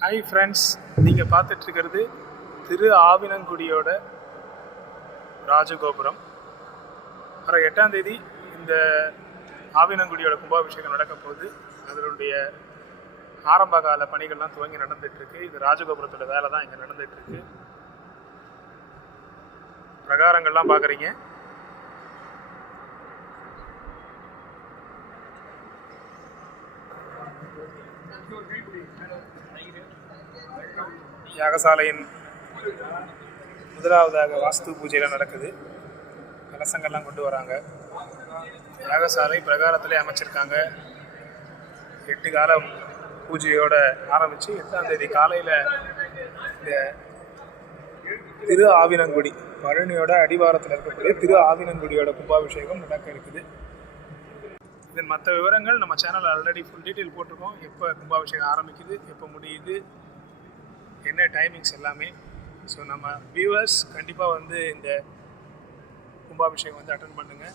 Hi friends நீங்கள் பார்த்துட்ருக்கிறது திரு ஆவினங்குடியோட ராஜகோபுரம். வர எட்டாம் தேதி இந்த ஆவினங்குடியோட கும்பாபிஷேகம் நடக்க போகுது. அதனுடைய ஆரம்ப கால பணிகள்லாம் துவங்கி நடந்துகிட்ருக்கு இது ராஜகோபுரத்தோட வேலை தான் இங்கே நடந்துட்டு பிரகாரங்கள்லாம் பார்க்குறீங்க. யாகசாலையின் முதலாவதாக வாஸ்து பூஜையில் நடக்குது. கலசங்கள்லாம் கொண்டு வராங்க. யாகசாலை பிரகாரத்திலே அமைச்சிருக்காங்க. எட்டு காலம் பூஜையோட ஆரம்பித்து எட்டாம் தேதி காலையில் இந்த திரு ஆவினங்குடி பழனியோட அடிவாரத்தில் இருக்கக்கூடிய திரு ஆவினங்குடியோட கும்பாபிஷேகம் நடக்க இருக்குது. இதன் மற்ற விவரங்கள் நம்ம சேனலில் ஆல்ரெடி ஃபுல் டீட்டெயில் போட்டிருக்கோம். எப்போ கும்பாபிஷேகம் ஆரம்பிக்குது எப்போ முடியுது என்ன டைமிங்ஸ் எல்லாமே. ஸோ நம்ம வியூவர்ஸ் கண்டிப்பாக வந்து இந்த கும்பாபிஷேகம் வந்து அட்டன் பண்ணுங்கள்